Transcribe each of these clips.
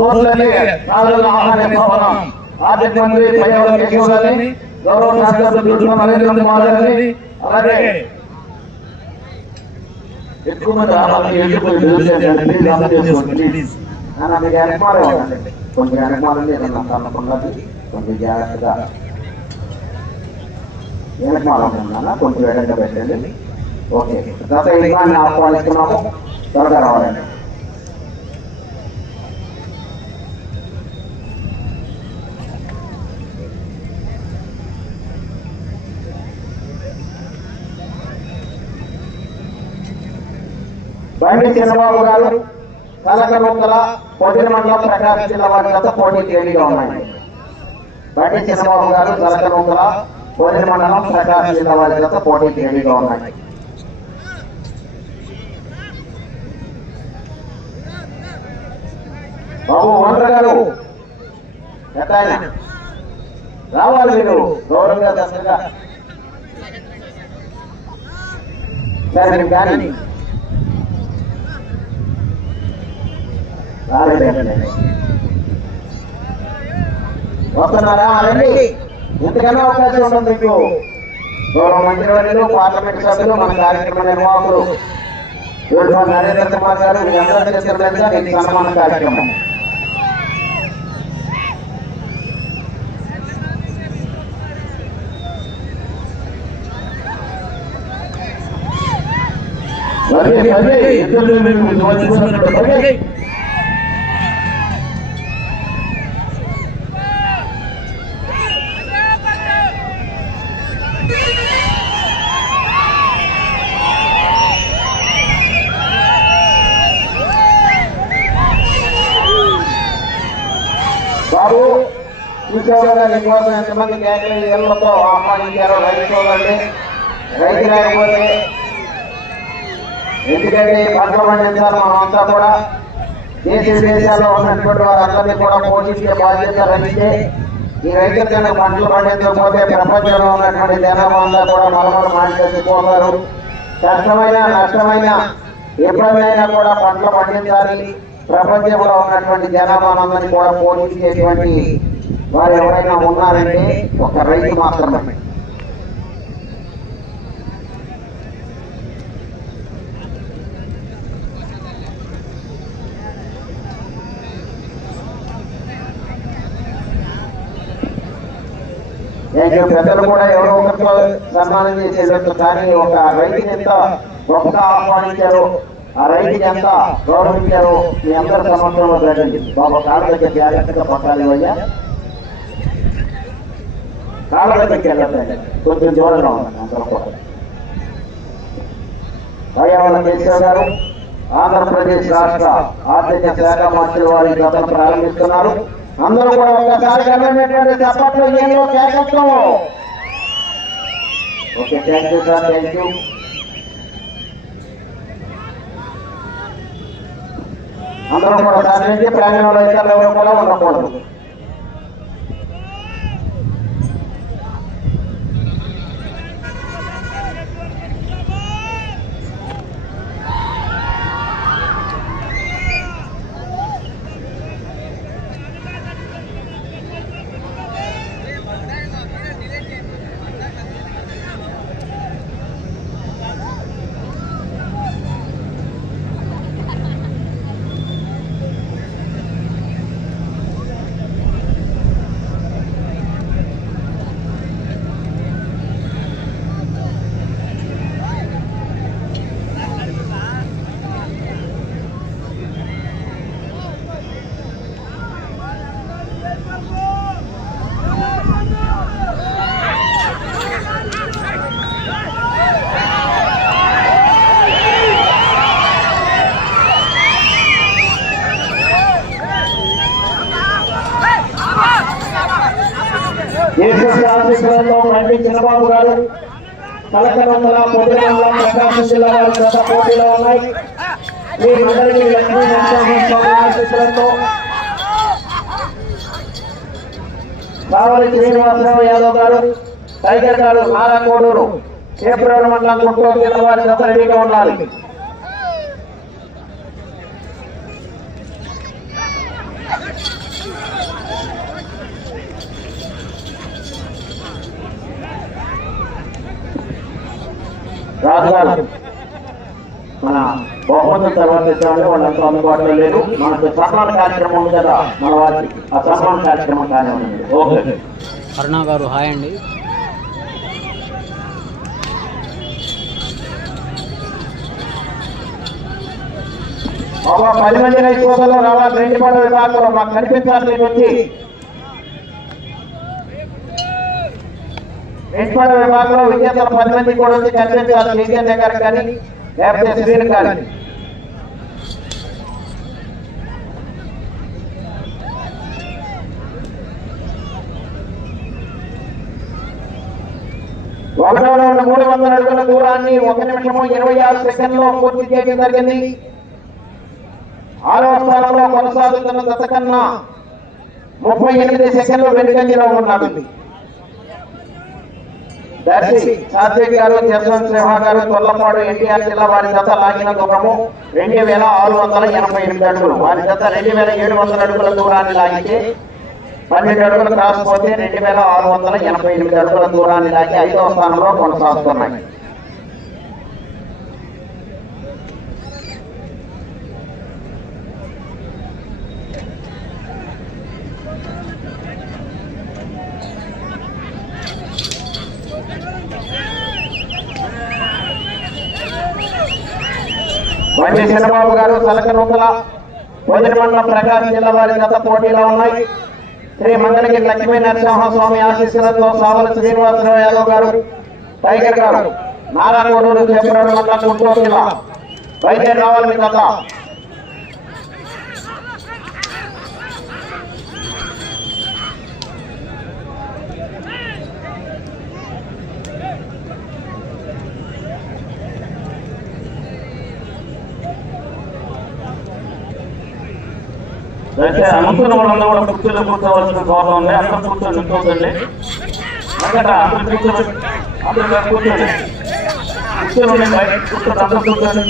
ఆర్థిక పర్యావరణ ఆహార మంత్రి పర్యావరణ కేశవారిని గౌరవ శాసనసభ్యులు నరేంద్ర కుమార్ గారిని. అలాగే ఎక్కువ మంది రావాలి వెళ్ళిపోయి ప్లీజ్ నాన్న మీకు కొంచెం వెనకమాలండి ఏదన్నా తప్పకుండా కొంచెం జాగ్రత్తగా కొంచెం వెనక పెట్టండి ఓకే గత ఆహ్వానిస్తున్నాము త్వరగా రావాలండి బండి చంద్రబాబు గారు. కలకనుక్కల పొదిన మండలం ప్రకాశం జిల్లా వారి గత పోటీ తేలిగా ఉన్నాయి. బట్టి చంద్రబాబు గారు కలకనుక్కల పొదిన మండలం ప్రకాశం జిల్లా వారి గత పోటీ తేలిగా ఉన్నాయి. బాబు మంత్రి గారు రావాలి మీరు గౌరవంగా దశగా సరే కానీ వస్తున్నారా? రండి. ఎంతకన్నా అవకాశం ఉంటుంది మీకు? గౌరవ మంత్రివర్యులు పార్లమెంట్ సభ్యులు మన కార్యక్రమ నిర్వాహకులు. నరేంద్ర కుమార్ గారు మీ అందరూ సన్మాన కార్యక్రమం. కాదు వచ్చినట్టు నీకోసం ఎంతమంది కేకలు ఏళ్ళతో ఆహ్వానించారో రైతు చూడండి రైతు లేకపోతే ఎందుకంటే పంటలు పండించాలి మనమంతా కూడా దేశ విదేశాల్లో ఉన్నటువంటి వారందరినీ కూడా పోషించే బాధ్యత రైతే. ఈ రైతులు కనుక పంటలు పండించకపోతే ప్రపంచంలో ఉన్నటువంటి జనాభా కూడా మలమలు మాట్లాడుకుపోతారు కష్టమైన నష్టమైన ఇబ్బంది అయినా కూడా పంటలు పండించాలి. ప్రపంచంలో ఉన్నటువంటి జనాభానందరినీ కూడా పోషించేటువంటి వారు ఎవరైనా ఉన్నారంటే ఒక రైతు మాత్రమే. పెద్దలు కూడా ఎవరో ఒకరు సన్మానం చేసేటట్టు కానీ ఒక రైతుని ఎంత గొప్పగా ఆహ్వానించారో ఆ రైతుకి ఎంత? గౌరవం ఇచ్చారో మీ అందరి సమర్థంలో జరగండి బాబా కాళ్ళ దగ్గర జాగ్రత్తగా పట్టాలి అయ్యా కాళ్ళ దగ్గరికి వెళ్ళండి. కొంచెం దూరంగా ఉండండి అందరూ కూడా. పర్యావరణ కేశవ్ గారు ఆంధ్రప్రదేశ్ రాష్ట్ర ఆర్థిక శాఖ మంత్రి వారి గతం ప్రారంభిస్తున్నారు. అందరూ కూడా ఒకసారి వెళ్ళినటువంటి చప్పట్లు ఏదో కేకత్వం okay thank you sir thank you. అందరూ కూడా దాని నుంచి ప్రాంగణంలో ఇతరులు ఎవరు కూడా ఉండకూడదు. చంద్రబాబు గారు కలకనొందల పొద్దుగల ప్రకాశం జిల్లా వారు గత పోటీలో ఉన్నాయి. మీరందరికీ లక్ష్మీ నరసింహస్వామి ఆశీస్సులతో కావలి శ్రీనివాసరావు యాదవ్ గారు టైగర్ గారు నారా కోడూరు ఏప్రిల్ మండలం గుంటూరు జిల్లా వారి గత రెడీగా రాజుగారు మన బహుమతుల తర్వాత ఇచ్చామంటే వాళ్ళంతా అందుబాటులో లేదు మనకు సన్మాన కార్యక్రమం ఉంది కదా మన వారికి ఆ సన్మాన కార్యక్రమం కానీ ఉంది ఓకే. అరుణ గారు హాయ్ అండి. పది మంది రైతు సోదరులు రావాలి. రెండు పడ విభాగంలో మాకు కనిపించాల్సి వచ్చి పడ విభాగంలో విజేతలు పది మంది కూడా వచ్చి కనిపించాలి విజయన్ దగ్గర కానీ లేకపోతే శ్రీని కానీ. ఒకటో రౌండ్ మూడు వందల అడుగుల దూరాన్ని ఒక నిమిషము ఇరవై ఆరు సెకండ్లో పూర్తి చేయడం జరిగింది. ఆరవ స్థానంలో కొనసాగుతున్న దశ కన్నా ముప్పై ఎనిమిది సెకండ్లు వెనుకంజలో ఉన్నాడు దర్శి సాత్విక్ గారు జస్వంత్ సింహ గారు తొల్లపాడు ఎన్టీఆర్ జిల్లా వారి జత లాగిన దూరము రెండు వేల ఆరు వందల ఎనభై ఎనిమిది అడుగులు. వారి జత రెండు వేల ఏడు వందల అడుగుల దూరాన్ని లాగితే పన్నెండు అడుగులు క్రాస్ పోతే రెండు వేల ఆరు వందల ఎనభై ఎనిమిది అడుగుల దూరాన్ని లాగి ఐదవ స్థానంలో కొనసాగుతున్నాయి. చంద్రబాబు గారు సలకనూతల మొదటి మండలం ప్రకాశం జిల్లా వారి గత పోటీలో ఉన్నాయి. శ్రీ మంగళగిరి లక్ష్మీ నరసింహస్వామి ఆశీస్సులతో సావల శ్రీనివాసరావు యాదవ్ గారు టైగర్ గారు నారాయణగూడూరు చెప్పరాడు మండలం గుంటూరు జిల్లా. వైద్య రావాలి మీ గత అయితే అనుకున్న వాళ్ళందరూ కూడా కుర్చీలో కూర్చోవలసిన కోపం ఉంది అందరూ కూర్చొని నించోదండి ఎందుకంటే అందరూ కూర్చోండి అందరూ కూర్చోండి కుర్చీలు ఉన్నాయి బయట కూర్చోండి అందరూ కూర్చోండి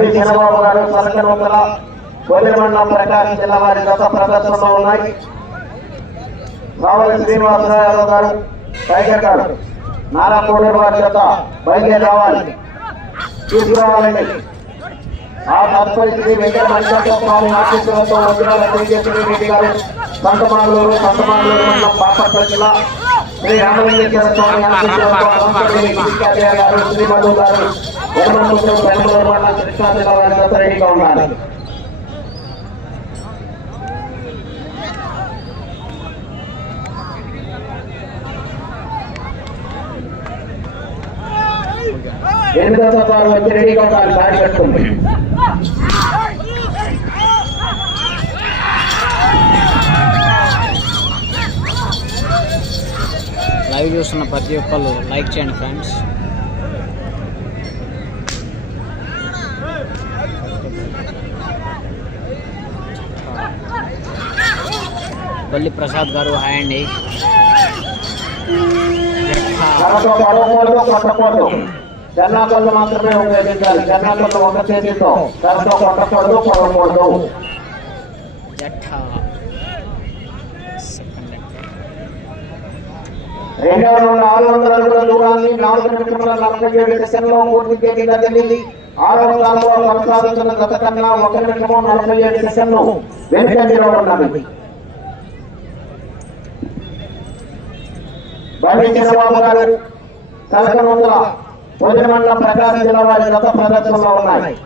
బండి చంద్రబాబు గారు సలకనూతల భోజన మండలం ప్రకాశం జిల్లా వారి గత ప్రదర్శనలో ఉన్నాయి. రావల శ్రీనివాసరావు గారు టైగర్ గారు నారా కోడూరు వారి గత బయలుదేరి రావాలి. తీసుకురావాలండి. ఆ తదుపరి శ్రీ వెంకట మల్లికార్జున స్వామి ఆశీస్సులతో వజ్రాల రెడ్డి గారు సంతమాంగళూరు సంతమాంగళూరు మండలం బాపట్ల జిల్లా. శ్రీ రామలింగేశ్వర స్వామి గారు శ్రీ మధు గారు మండలం కృష్ణా జిల్లా వారి రెడీగా ఉండాలి ఎనిమిదో తత్వాలు వచ్చి రెడీగా ఉండాలి దాడి పెట్టుకుంది లైవ్ చూస్తున్న ప్రతి ఒక్కళ్ళు లైక్ చేయండి ఫ్రెండ్స్. బల్లి ప్రసాద్ గారు హాయ్ అండి. కర్రతో మాత్రమే ఉపయోగించాలి ఒక చేతితో కొట్టకూడదు రెండవ నాలుగు వందల అడుగుల దూరాన్ని నాలుగు నిమిషముల నలభై ఏడు సెకండ్లో పూర్తి చేయడం జరిగింది ఆరవ స్థానంలో కొనసాగుతున్న గత కన్నా ఒక నిమిషము నలభై ఏడు సెకండ్లు వెనుకంజలో ఉన్నది బండి చంద్రబాబు గారు సలకనూతల భోజన ప్రకాశం జిల్లా వారి గత ప్రదర్శనలో ఉన్నాయి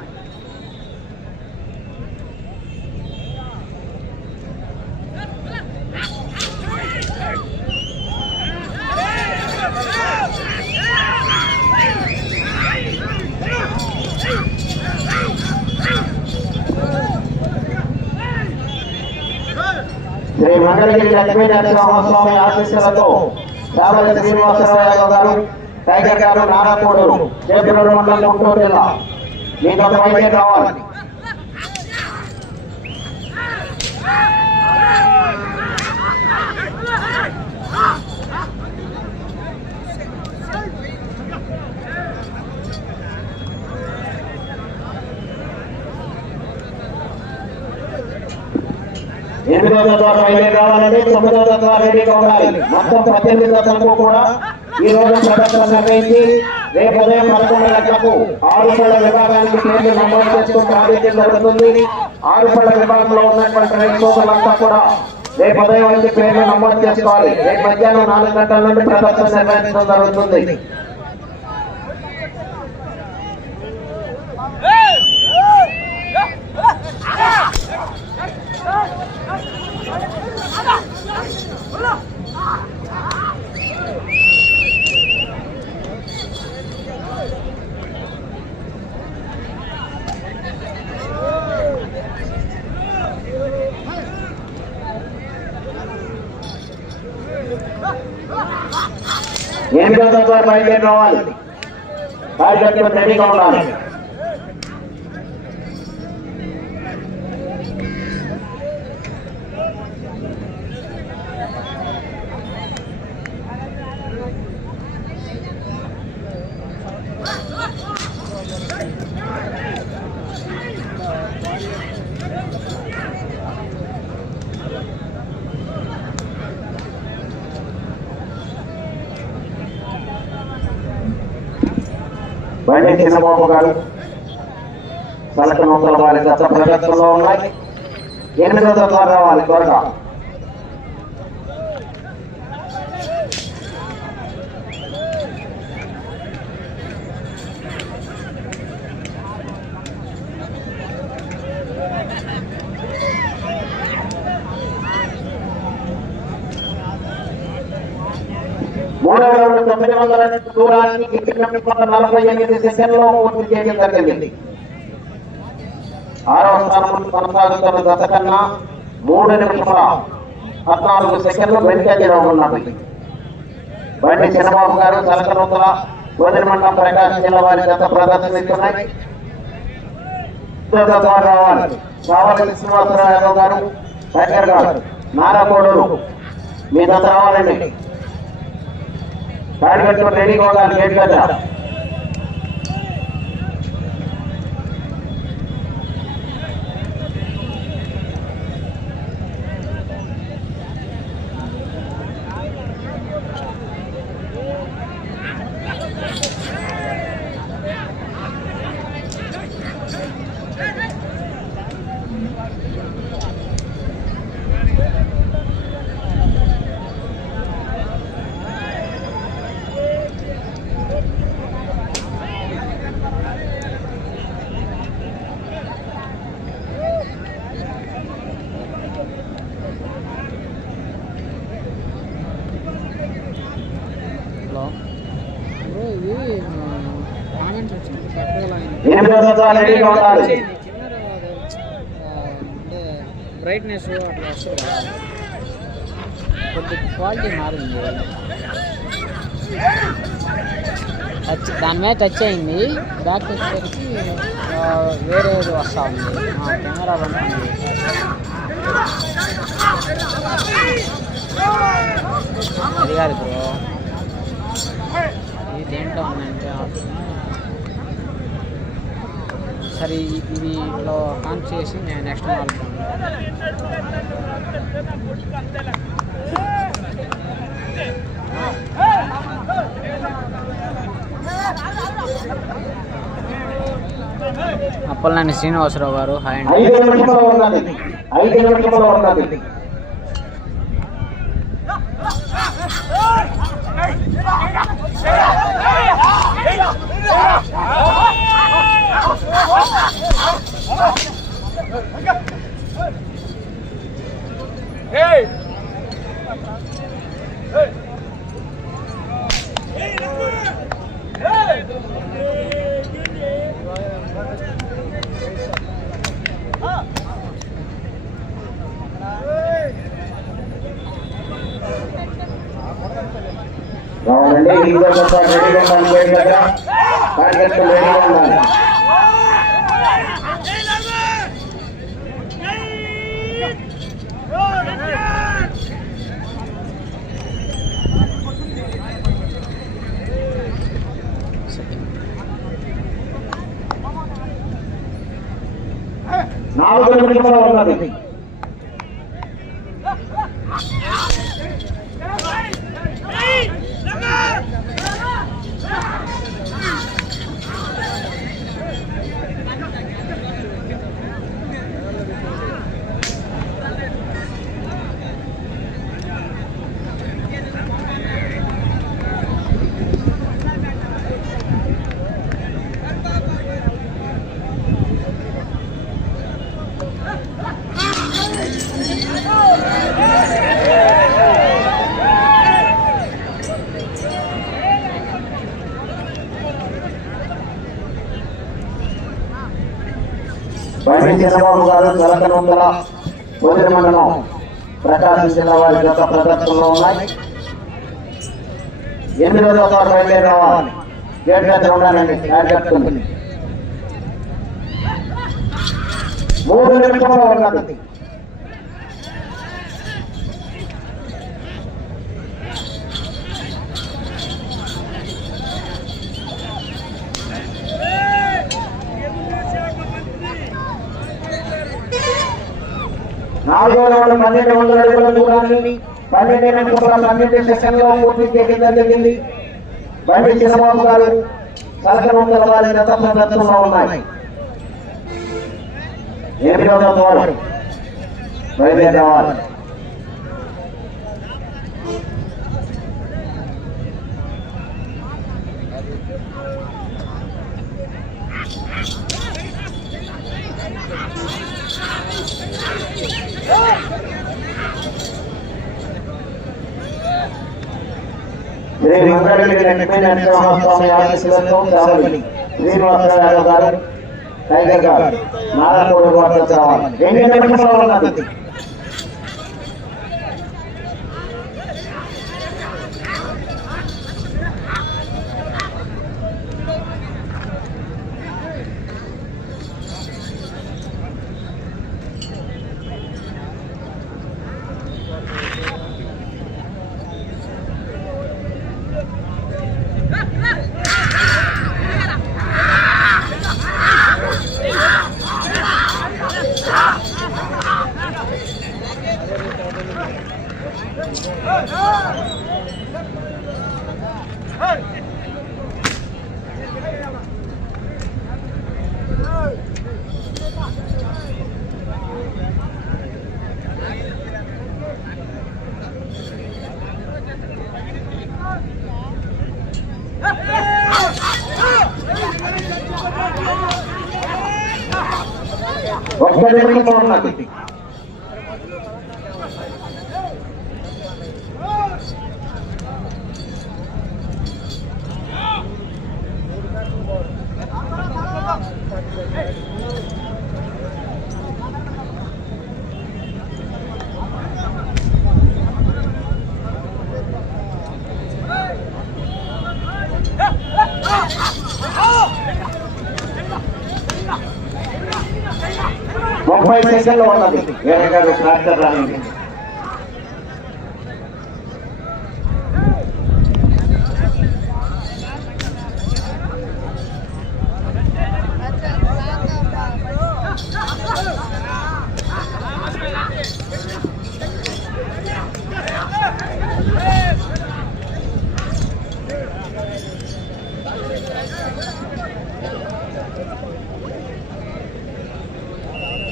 వెంకటగిరి లక్ష్మీ నరసింహస్వామి ఆశీస్సులతో రామల శ్రీనివాసరావు గారు టైగర్ గారు నారాకోడూరు చేపూరు మండలం గుంటూరు జిల్లా. మీకు ఒక వైద్యం కావాలి. ఎనిమిదో ద్వారా బయలుదేరి రావాలంటే తొమ్మిదో ద్వారా రెడీగా ఉండాలి మొత్తం పద్దెనిమిది తత్వాలకు కూడా ఈ రోజు ప్రదర్శన నిర్వహించి రేపు ఉదయం పదకొండు గంటలకు ఆరుపళ్ళ విభాగానికి పేర్లు నమోదు చేసుకుని ప్రాతినిధ్యం జరుగుతుంది. ఆరుపళ్ళ విభాగంలో ఉన్నటువంటి రైతు సోదరులంతా కూడా రేపు ఉదయం వచ్చి పేర్లు నమోదు చేసుకోవాలి. రేపు మధ్యాహ్నం నాలుగు గంటల నుండి ప్రదర్శన నిర్వహించడం జరుగుతుంది ఎనిమిదో తత్వాలు బయలుదేరి రావాలి. కార్యకర్తలు రెడీగా ఉండాలి బండి చిన్నబాబు గారు పలక నూతల వారి గత ప్రదర్శనలో ఉన్నాయి. ఎనిమిదో తత్వాలు రావాలి త్వరగా. మూడవ రౌండ్ తొమ్మిది వందల దూరాన్ని నలభై ఎనిమిది సెకండ్లో పూర్తి చేయడం జరిగింది. ఆరవ స్థానం కొనసాగుతున్న దశ కన్నా మూడు నిమిషాల పద్నాలుగు సెకండ్లు వెనుకంజలో ఉన్నది బండి చంద్రబాబు గారు సలకనూతల గోదిరిమండలం ప్రకాశం జిల్లా వారి గత ప్రదర్శనిస్తున్నాయి రావాలి. రావాలి శ్రీనివాసరావు యాదవ్ గారు శంకర్ గారు నారాకోడూరు మీ దశ రావాలండి. కార్యకర్తలు రెడీగా ఉండాలి గేట్ దగ్గర హలో బ్రో ఇది కామెంట్స్ వచ్చింది పెట్టగల రెడీగా ఉండాలి అంటే బ్రైట్నెస్ కొద్ది క్వాలిటీ మారింది. టచ్ దాని మీద టచ్ అయింది. బ్యాక్ వచ్చేసరికి వేరే వేరేది వస్తూ ఉంది. కెమెరా ఉంటుంది అది కాదు బ్రో. ఇది దేంట్లో ఉందండి సరే వీటిలో ఆన్ చేసి నేను నెక్స్ట్ అప్పలనాని శ్రీనివాసరావు గారు హాయ్ అండి Yeah! Hey! Hey! బాగుందండి ఈరోజు రెడీగా మనం పోయిందా కార్యకర్తలు రెడీగా ఉన్నారు ఉండాలి నాలుగు నిమిషంలో ఉన్నది బండి చంద్రబాబు గారు జలకనందల కోదిరి మండలం ప్రకాశం జిల్లా వారి యొక్క ప్రదర్శనలో ఉన్నాయి. ఎనిమిదో తోట బయలుదేరి రావాలి. గేట్ దగ్గర ఉండాలండి కార్యకర్తలు మూడు నిమిషంలో ఉన్నది నాలుగో రౌండ్ పన్నెండు వందల అడుగుల దూరాన్ని పన్నెండు నిమిషాల పన్నెండు సెకండ్లో పూర్తి చేయడం జరిగింది. బండి చిన్నబాబు గారు సలకన వారి గత ప్రదర్శనలో ఉన్నాయి. ఎనిమిదవ బయలుదేరేవారు శ్రీ మంగళగిరి లక్ష్మీ నరసింహస్వామి ఆశీస్సులతో కావాలి శ్రీనివాస యాదవ్ గారు టైగర్ గారు నారాయణ వార్త కావాలి రెండు నిమిషాలు ఉన్నది ఒక్క నిమిషంలో ఉన్నది ముప్పై సెకండ్లు ఉన్నది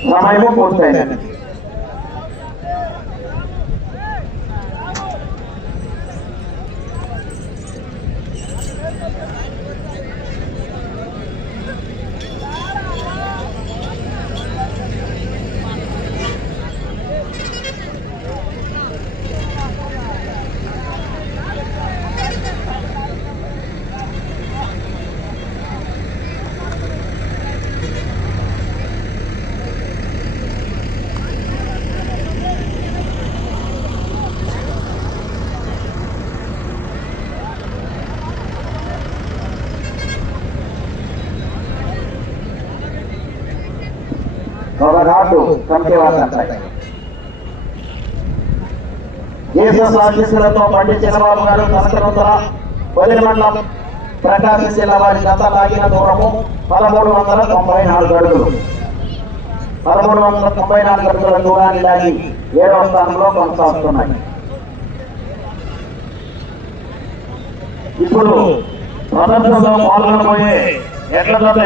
వేరే గారు ట్రాక్టర్ రానికి సమయము పూర్తయినది జీసస్ ఆశీస్సులతో పండి చంద్రబాబు గారు సంస్కృతుల వదిలి మండలం ప్రకాశం జిల్లా వారి గత లాగిన దూరము పదమూడు వందల తొంభై నాలుగు అడుగులు. పదమూడు వందల తొంభై నాలుగు అడుగుల దూరాన్ని లాగి ఏడవ స్థానంలో కొనసాగుతున్నాయి. ఇప్పుడు ప్రదర్శనలో పాల్గొనబోయే ఎట్ల జత